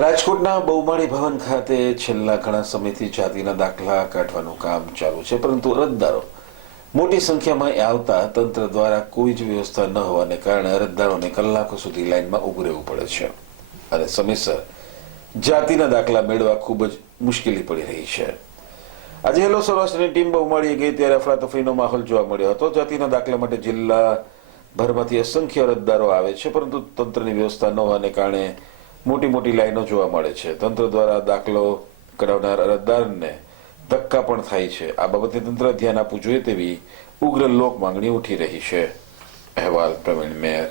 રાજકોટના બહુમાળી ભવન ખાતે છેલ્લા ઘણા સમયથી જાતિના દાખલા કાઢવાનું કામ ચાલુ છે, પરંતુ અરજદારો મોટી સંખ્યામાં આવતા તંત્ર દ્વારા કોઈ જ વ્યવસ્થા ન હોવાને કારણે અરજદારોને કલાકો સુધી લાઇનમાં ઊભું રહેવું પડે છે અને સમયસર જાતિના દાખલા મેળવવા ખૂબ જ મુશ્કેલી પડી રહી છે. આજે હેલો સૌરાષ્ટ્રની ટીમ બહુમાળીએ ગઈ ત્યારે અફરાતફરીનો માહોલ જોવા મળ્યો હતો. જાતિના દાખલા માટે જિલ્લા ભરમાંથી અસંખ્ય અરજદારો આવે છે, પરંતુ તંત્રની વ્યવસ્થા ન હોવાને કારણે મોટી મોટી લાઈનો જોવા મળે છે. તંત્ર દ્વારા દાખલો કઢાવનાર અરજદારને ધક્કા પણ થાય છે. આ બાબતે તંત્ર ધ્યાન આપવું જોઈએ તેવી ઉગ્ર લોક માંગણી ઉઠી રહી છે. અહેવાલ પ્રવીણ મેર.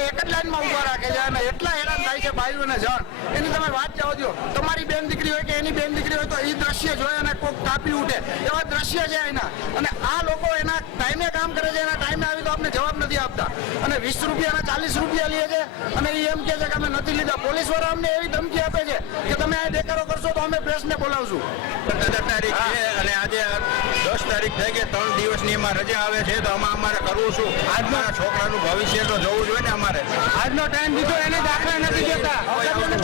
એક જ લાઈનમાં ઉભા રાખે છે અને એટલા હેરાન થાય છે ભાઈઓ અને જણ. એની તમે વાત જવા દો. તમારી બેન દીકરી હોય કે એની બેન દીકરી હોય તો એ દ્રશ્ય જોઈ અને કોઈક કાપી ઉઠે એવા દ્રશ્ય છે એના. અને આ લોકો એના ટાઈમે કામ કરે છે, એના ટાઈમે આવી તો આપણે જવાબ નથી આપતા અને 20 રૂપિયા અને 40 રૂપિયા લે છે અને એ એમ કહે છે કે અમે નથી લીધા. પોલીસ વાળા અમને એવી ધમકી આપે છે કે તમે આ દેખાડો કરશો તો અમે પ્રેસને બોલાવશું. 15 તારીખ છે અને આજે 10 તારીખ થઈ ગઈ. 3 દિવસની એમાં રજા આવે છે તો અમારે કરવું શું? આજના છોકરાનું ભવિષ્ય તો જોવું જોઈએ ને. અમારે આજનો ટાઈમ દીધો એને દાખલા નથી દેતા. 15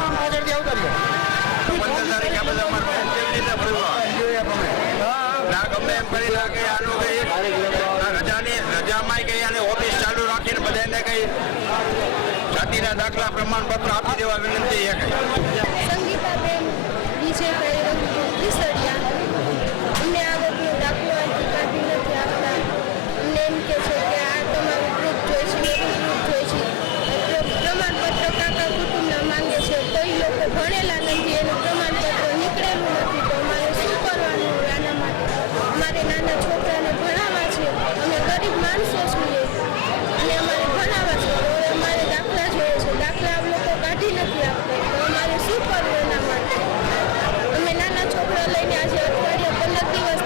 તારીખ આ બધા અમારે કેવી રીતે ભરવા ના ગમે એમ કરી લાગે. આનું કઈ રજામાં કઈ અને ઓફિસ ચાલુ રાખીને બધાને કઈ જાતિના દાખલા પ્રમાણપત્ર આપી દેવા વિનંતી. સંગીતાબેન વિજયભાઈ વિસડિયા અમને આ બધો દાખલો કાઢી નથી આપતા. અમને એમ કે છે કે આ તમારું પ્રૂફ જોઈએ છે, પ્રૂફ જોઈએ છે. પ્રમાણપત્ર કાકા કુટુંબના માંગે છે તો એ લોકો ભણેલા નથી, એનું પ્રમાણપત્ર નીકળેલું નથી. તો અમારે શું કરવાનું આના માટે? અમારે નાના છોકરાને ભણાવવા છે, અમે ગરીબ માણસો છીએ અને અમારે ભણાવવા છે. તો અમારે દાખલા જોઈએ છે, દાખલા આ લોકો કાઢી નથી આપતા. તો અમારે શું કરવું એના માટે? અમે નાના છોકરા લઈને આજે અઠવાડિયે 15 દિવસ